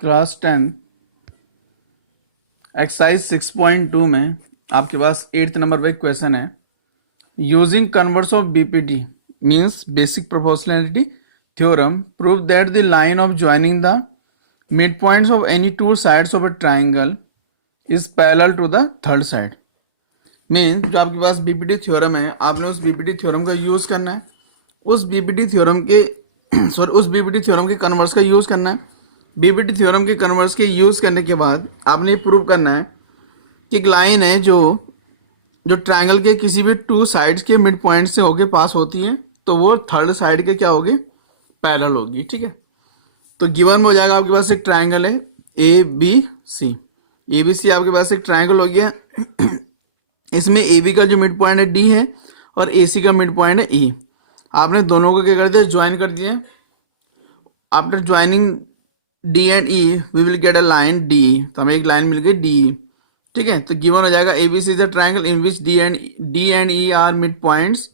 Class 10 exercise 6.2 में आपके पास 8th नंबर पे क्वेश्चन है। Using converse of BPT means basic proportionality theorem prove that the line of joining the mid points of any two sides of a triangle is parallel to the third side. Means जो आपके पास BPT theorem है, आपने उस BPT theorem का use करना है। उस BPT theorem के सॉरी उस बीपीटी थ्योरम के कन्वर्स का यूज करना है। बीपीटी थ्योरम के कन्वर्स के यूज करने के बाद आपने ये प्रूव करना है कि एक लाइन है जो जो ट्रायंगल के किसी भी टू साइड्स के मिड पॉइंट से होके पास होती है, तो वो थर्ड साइड के क्या होगी, पैरेलल होगी। ठीक है, तो गिवन में हो जाएगा आपके पास एक ट्रायंगल है ए बी सी। ए बी सी आपके पास एक ट्रायंगल हो गया। इसमें ए बी का जो मिड पॉइंट है डी है और ए सी का मिड पॉइंट है ई। आपने दोनों को क्या कर दिया, ज्वाइन कर दिया। After joining D and E V will get a line D. तो हमें एक लाइन मिल गई डी। ठीक है, तो गिवन हो जाएगा A B C is a triangle in which D and E are mid points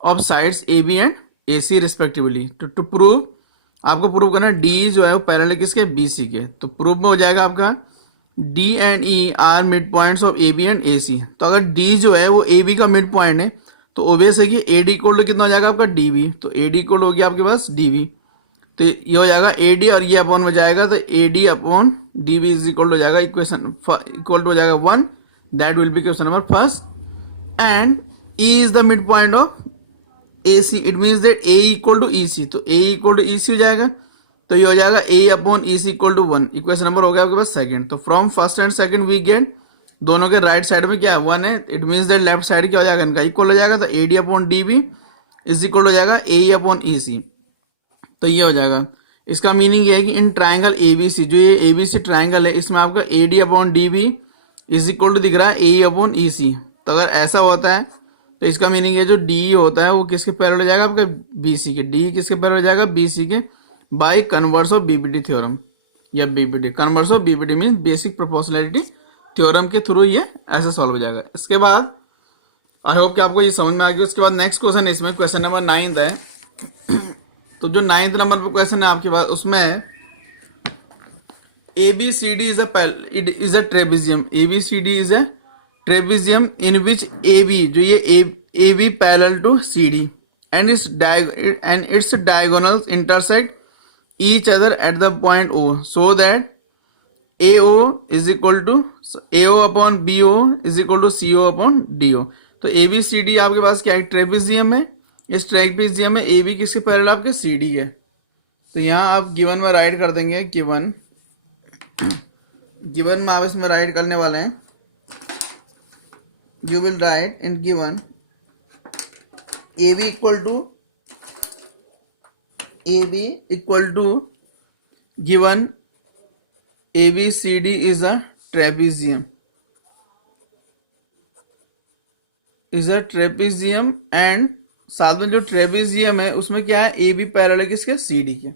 of sides A B and A C respectively. To prove आपको प्रूव करना डी जो है वो पैरेलल किसके, बी सी के। तो प्रूव में हो जाएगा आपका D and E are mid points of A B and A C. तो अगर डी जो है वो ए बी का मिड पॉइंट है तो ओबियस है कि ए डी इक्वल टू कितना हो जाएगा आपका डी बी। तो ए डी इक्वल हो गया आपके पास डी बी। तो ये हो जाएगा ए डी और ये अपॉन में जाएगा, तो A D upon D B is equal हो जाएगा इक्वेशन इक्वल टू हो जाएगा 1। That will be question number first. And E is the midpoint of A C. It means that A equal to E C. तो A equal to E सी हो जाएगा, तो ये हो जाएगा A upon E C equal to 1। Equation number हो गया आपके पास सेकंड। तो from first and second we get दोनों के राइट साइड में क्या है, 1 है। It means that left side क्या हो जाएगा, इनका इक्वल हो जाएगा। तो A D upon D B is equal हो जाएगा ए अपॉन ई सी। तो ये हो जाएगा। इसका मीनिंग ये है कि इन ट्राइंगल ए बी सी, जो ये ए बी सी ट्राइंगल है, इसमें आपका A D upon D B is equal to दिख रहा है ए अपॉन ई सी। तो अगर ऐसा होता है तो इसका मीनिंग ये जो डी होता है वो किसके पैरेलल हो जाएगा, आपका बी सी के। डी किसके पैरेलल हो जाएगा, बी सी के, by converse of BPT theorem या BPT. Converse of BPT mean basic proportionality theorem के थ्रू ये ऐसे सॉल्व हो जाएगा। इसके बाद आई होप कि आपको ये समझ में आ गया। उसके बाद नेक्स्ट क्वेश्चन है, इसमें क्वेश्चन नंबर 9 है। तो जो 9th नंबर पर क्वेश्चन है आपके पास, उसमें A B C D is a trapezium. A B C D is a trapezium in which A B, जो ये A B parallel to C D and its diagonals intersect each other at the point O, so that A O is equal to A O upon B O is equal to C O upon D O. तो A B C D आपके पास क्या है, ट्रेबिजियम है। इस ट्रेबिजियम में A B किसके parallel, आपके सी डी है। तो यहाँ आप गिवन में राइट कर देंगे, गिवन में आप इसमें राइट करने वाले हैं। You will write in given A B equal to given A B C D is a trapezium and साथ में जो ट्रेपिजियम है उसमें क्या है, ए बी पैरेलल है किसके, सी डी के।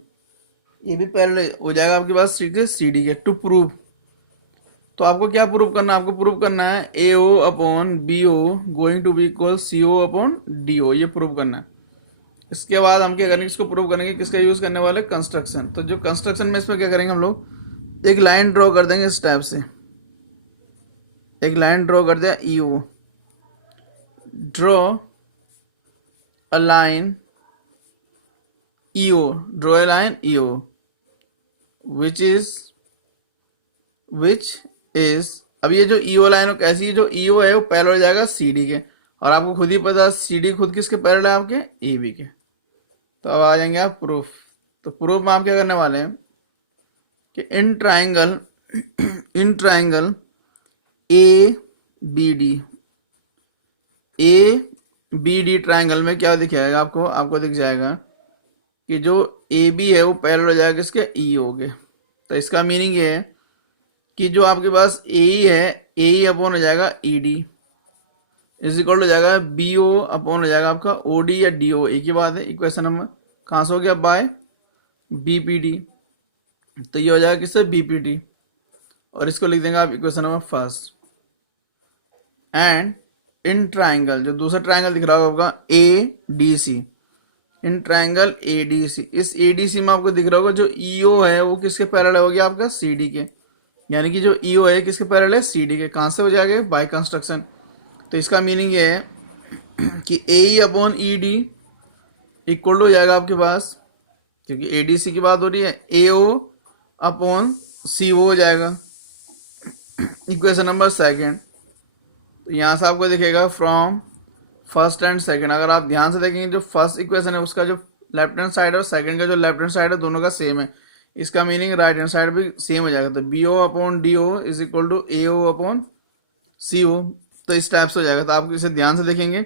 ए बी पैरेलल हो जाएगा आपके पास सी डी के। टू प्रूव, तो आपको क्या प्रूव करना है, आपको प्रूव करना है A O upon B O going to be equal C O upon D O, ये प्रूव करना है। इसके बाद हम क्या करेंगे, इसको प्रूव करेंगे, किसका यूज करने वाले, कंस्ट्रक्शन। तो जो कंस्ट्रक्शन में इसमें क्या करेंगे, हम लोग एक लाइन ड्रॉ कर देंगे इस टाइप से। एक लाइन ड्रॉ कर दिया E O, draw a line E O, draw a line E O which is अब ये जो ई ओ लाइन हो कैसी है, जो ई ओ है वो पैरेलल हो जाएगा सी डी के। और आपको खुद ही पता है सी डी खुद किसके पैरेलल है, आपके ए बी के। तो अब आ जाएंगे आप प्रूफ। तो प्रूफ में आप क्या करने वाले हैं कि in triangle A B D triangle में क्या दिख जाएगा आपको दिख जाएगा कि जो ए बी है वो पैरेलल हो जाएगा किसके, ई ओ के। तो इसका मीनिंग ये है कि जो आपके पास ए ई है, ए ई अपॉन हो जाएगा ई डी इज इक्वल हो जाएगा बी ओ अपॉन हो जाएगा आपका ओ डी या डी ओ, एक ही बात है। इक्वेशन नंबर कहाँ से हो गया, बाय बी पी डी। तो ये हो जाएगा किससे, बी पी डी। और इसको लिख देंगे आप equation number first. And in triangle, जो दूसरा ट्राइंगल दिख रहा होगा A D C, in triangle ADC, इस एडीसी में आपको दिख रहा होगा जो ईओ है वो किसके पैरेलल हो गया आपका, सीडी के। यानी कि जो ईओ है किसके पैरेलल है, सीडी के। कहां से हो जाएगा, बाय कंस्ट्रक्शन। तो इसका मीनिंग ये है कि ए अपॉन ई डी इक्वल हो जाएगा आपके पास, क्योंकि एडीसी की बात हो रही है, ए ओ अपॉन सी ओ हो जाएगा। इक्वेशन नंबर सेकेंड, तो यहाँ से आपको दिखेगा फ्रॉम फर्स्ट एंड सेकंड। अगर आप ध्यान से देखेंगे जो फर्स्ट इक्वेशन है उसका जो लेफ्ट हैंड साइड है और सेकंड का जो लेफ्ट हैंड साइड है दोनों का सेम है, इसका मीनिंग राइट हैंड साइड भी सेम हो जाएगा। तो B O upon D O is equal to A O upon C O. तो इस टाइप से हो जाएगा। तो आप इसे ध्यान से देखेंगे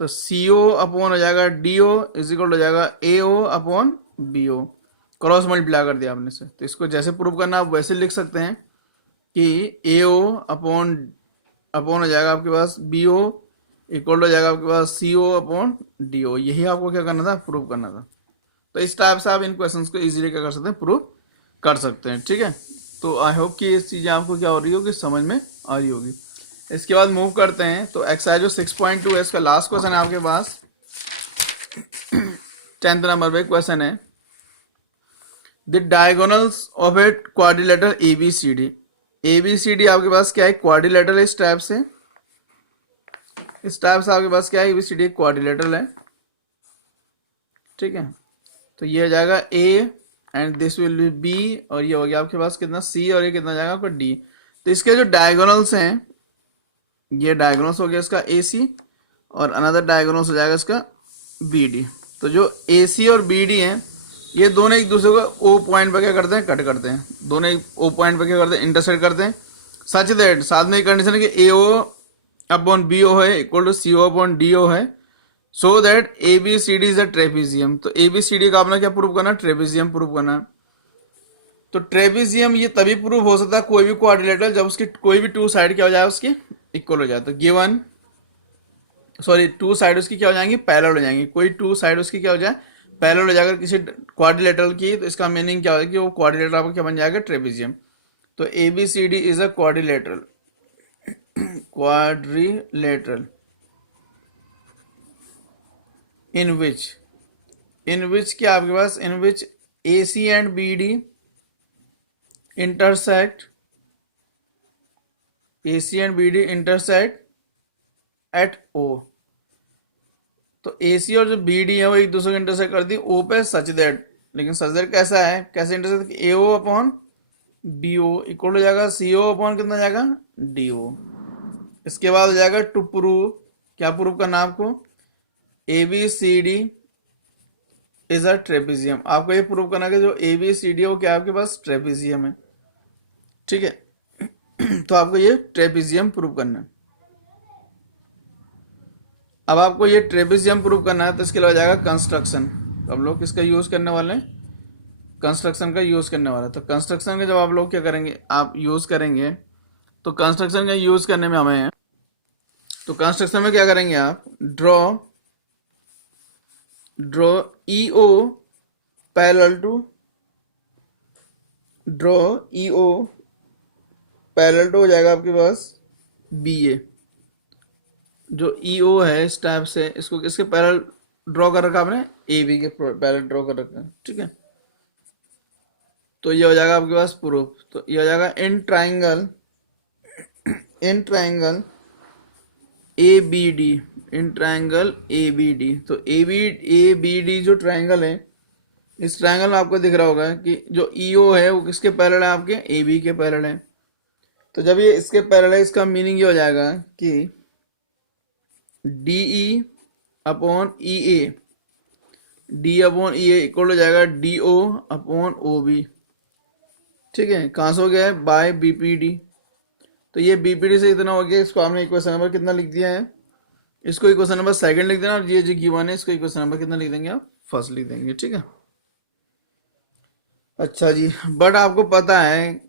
तो सी ओ अपॉन हो जाएगा डी ओ इज इक्वल हो जाएगा A O upon B O. Cross multiply कर दिया आपने से। तो इसको जैसे प्रूव करना आप वैसे लिख सकते हैं कि ए ओ अपॉन अपॉन हो जाएगा आपके पास बी ओ इक्वल हो जाएगा आपके पास सी ओ अपॉन डी ओ। यही आपको क्या करना था, प्रूव करना था। तो इस टाइप से आप इन क्वेश्चंस को इजीली क्या कर सकते हैं, प्रूव कर सकते हैं। ठीक है, तो आई होप कि ये चीजें आपको क्या हो रही होगी, समझ में आ रही होगी। इसके बाद मूव करते हैं तो एक्सरसाइज जो 6.2 है इसका लास्ट क्वेश्चन है आपके पास 10th नंबर पे क्वेश्चन है, the diagonals of a quadrilateral ABCD. ABCD आपके पास क्या है, क्वाड्रिलेटरल। इस टाइप से आपके पास क्या है, एबीसीडी क्वाड्रिलेटरल है। ठीक है, तो ये हो जाएगा A and this will be B, और ये हो गया आपके पास कितना सी, और ये कितना जाएगा आपका डी। तो इसके जो डायगोनल्स हैं, ये डायगोनल्स हो गया इसका ए सी, और अनदर डायगोनल्स हो जाएगा इसका बी डी। तो जो ए सी और बी डी हैं ये दोनों एक दूसरे को ओ पॉइंट पर क्या करते हैं, कट करते हैं। दोनों एक ओ पॉइंट पर क्या करते हैं, इंटरसेक्ट करते हैं। सच दैट साथ में कंडीशन है कि ए ओ अपॉन बी ओ है equal to C O upon D O है, so that A B C D is a trapezium. तो ए बी सी डी का आपने क्या प्रूव करना, ट्रेपीजियम प्रूव करना। तो ट्रेपीजियम ये तभी प्रूव हो सकता है कोई भी क्वाड्रिलेटरल जब उसकी कोई भी टू साइड क्या हो जाए, उसकी इक्वल हो जाए। तो गिवन सॉरी टू साइड उसकी क्या हो जाएंगी, पैरेलल हो जाएंगी। कोई टू साइड उसकी क्या हो जाए, पैरेलल हो जाएगा किसी क्वाड्रिलेटरल की। तो इसका मीनिंग क्या होगा कि वो क्वाड्रिलेटरल आपको क्या बन जाएगा, ट्रेपीजियम। तो A B C D is a quadrilateral, quadrilateral in which क्या आपके पास, in which A C and B D intersect, A C and B D intersect at O. तो ए सी और जो बी डी है वो एक दूसरे को इंटरसेक्ट करती है ओ पे, सच दैट। लेकिन सच दैट कैसा है, कैसे intersect, A O upon B O equal हो जाएगा सी ओ अपॉन कितना जाएगा, डी ओ। इसके बाद हो जाएगा टू प्रूव, क्या प्रूव करना आपको, A B C D is a trapezium. आपको ये प्रूव करना है कि जो ए बी सी डी है वो क्या आपके पास ट्रेपीजियम है। ठीक है, तो आपको ये ट्रेपीजियम प्रूव करना है। अब आपको ये ट्रेपीजियम प्रूव करना है तो इसके लिए हो जाएगा कंस्ट्रक्शन। तो हम लोग किसका यूज करने वाले हैं, कंस्ट्रक्शन का यूज करने वाला है। तो कंस्ट्रक्शन का जब आप लोग क्या करेंगे, आप यूज करेंगे, तो कंस्ट्रक्शन का यूज करने में हमें, तो कंस्ट्रक्शन में क्या करेंगे आप, draw E O parallel to, draw E O parallel to हो जाएगा आपके पास बी ए। जो ई ओ है इस टाइप से इसको किसके पैरेलल ड्रॉ कर रखा आपने, ए बी के पैरेलल ड्रॉ कर रखा है। ठीक है, तो ये हो जाएगा आपके पास प्रूफ। तो ये हो जाएगा in triangle A B D, in triangle A B D. तो ए बी डी जो ट्राइंगल है, इस ट्राइंगल में आपको दिख रहा होगा कि जो ई ओ है वो किसके पैरेलल है, आपके ए बी के पैरेलल है। तो जब ये इसके पैरेलल है इसका मीनिंग ये हो जाएगा कि D E upon E A, D upon E A equal हो जाएगा D O upon O B. ठीक है, कहाँ से हो गया है, बाय बीपीडी। तो ये बीपीडी से इतना हो गया, इसको हमने इक्वेशन नंबर कितना लिख दिया है, इसको इक्वेशन नंबर सेकंड लिख देना, और ये जो गिवन है इसको इक्वेशन नंबर कितना लिख देंगे आप, फर्स्ट लिख देंगे। ठीक है, अच्छा जी, बट आपको पता है,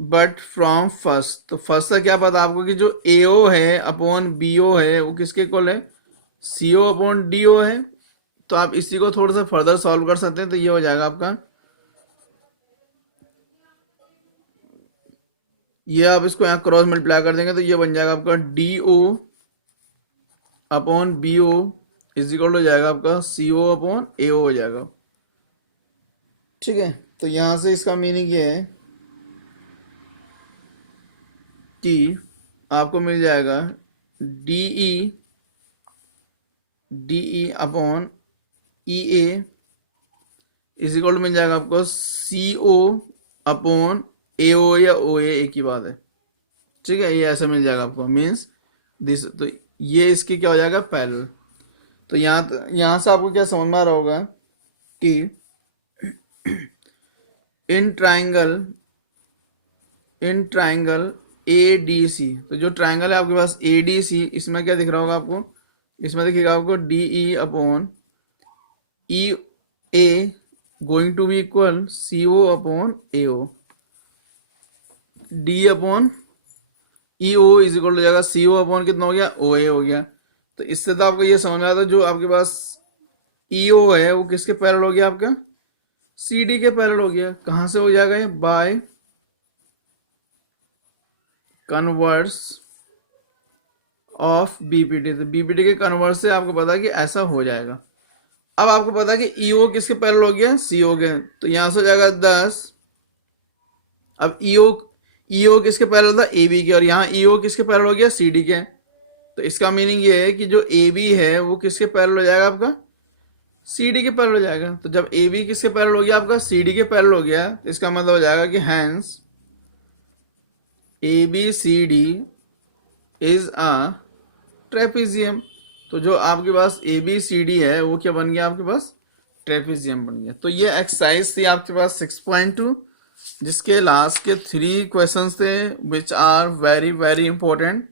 बट फ्रॉम फर्स्ट, तो फर्स्ट से क्या पता आपको कि जो ए ओ है अपॉन बी ओ है वो किसके इक्वल है, सी ओ अपॉन डी ओ है। तो आप इसी को थोड़ा सा फर्दर सॉल्व कर सकते हैं। तो ये हो जाएगा आपका, ये आप इसको यहाँ क्रॉस मल्टीप्लाई कर देंगे तो ये बन जाएगा आपका D O upon B O is equal हो जाएगा आपका CO अपॉन AO हो जाएगा। ठीक है, तो यहां से इसका मीनिंग ये है कि आपको मिल जाएगा DE upon EA is equal मिल जाएगा आपको CO अपॉन AO या OA, एक ही बात है। ठीक है, ये ऐसा मिल जाएगा आपको, मीन्स दिस, तो ये इसके क्या हो जाएगा, पैरेलल। तो यहाँ से आपको क्या समझ में आ रहा होगा कि इन ट्राइंगल ADC, तो जो ट्राइंगल है आपके पास ADC, इसमें क्या दिख रहा होगा आपको, इसमें दिखेगा आपको DE upon EA going to be equal CO upon AO। D upon EO is equal हो जाएगा CO अपॉन कितना हो गया, OA हो गया। तो इससे तो आपको ये समझ में आता है जो आपके पास EO है वो किसके पैरेलल हो गया, आपका CD के पैरेलल हो गया। कहां से हो जाएगा ये, बाय कन्वर्स ऑफ BPT। तो BPT के कन्वर्स से आपको पता है कि ऐसा हो जाएगा। अब आपको पता है कि EO किसके पैरेलल हो गया, CO के, तो यहां से हो जाएगा 10। अब EO किसके पैरेलल था, AB के, और यहाँ EO किसके पैरेलल हो गया, CD के। तो इसका मीनिंग ये है कि जो AB है वो किसके पैरेलल हो जाएगा, आपका CD के पैरेलल हो जाएगा। तो जब AB किसके पैरेलल हो गया, आपका CD के पैरेलल हो गया, तो इसका मतलब हो जाएगा कि hence ABCD is a trapezium. तो जो आपके पास ABCD है वो क्या बन गया, आपके पास ट्रेपेजियम बन गया। तो ये एक्सरसाइज थी आपके पास 6.2, जिसके लास्ट के 3 क्वेश्चंस थे which are very very important.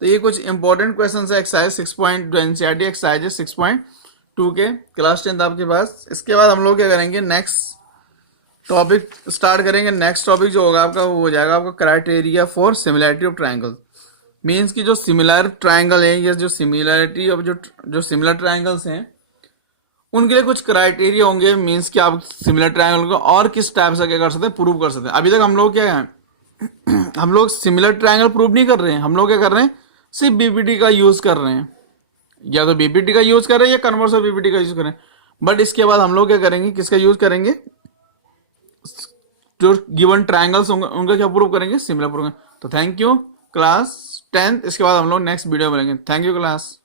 तो ये कुछ इंपॉर्टेंट क्वेश्चंस है एक्सरसाइज 6.2 NCERT एक्सरसाइज 6.2 के क्लास 10th आपके पास। इसके बाद हम लोग क्या करेंगे, नेक्स्ट टॉपिक स्टार्ट करेंगे। नेक्स्ट टॉपिक जो होगा आपका वो हो जाएगा आपका criteria for similarity of triangle. Means कि जो सिमिलर ट्राइंगल है या जो सिमिलैरिटी ऑफ जो सिमिलर ट्राइंगल्स हैं उनके लिए कुछ क्राइटेरिया होंगे। मीन्स कि आप सिमिलर ट्राइंगल को और किस टाइप से क्या कर सकते हैं, प्रूव कर सकते हैं। अभी तक हम लोग क्या है हम लोग सिमिलर ट्राइंगल प्रूव नहीं कर रहे हैं, हम लोग क्या कर रहे हैं, सिर्फ BPT का यूज कर रहे हैं, या तो BPT का यूज कर रहे हैं या कन्वर्स ऑफ BPT का यूज कर रहे हैं। बट इसके बाद हम लोग क्या करेंगे, किसका यूज करेंगे, जो गिवन ट्राइंगल्स होंगे उनका क्या प्रूव करेंगे, सिमिलर प्रूव। तो थैंक यू क्लास 10th। इसके बाद हम लोग नेक्स्ट वीडियो में मिलेंगे। Thank you class.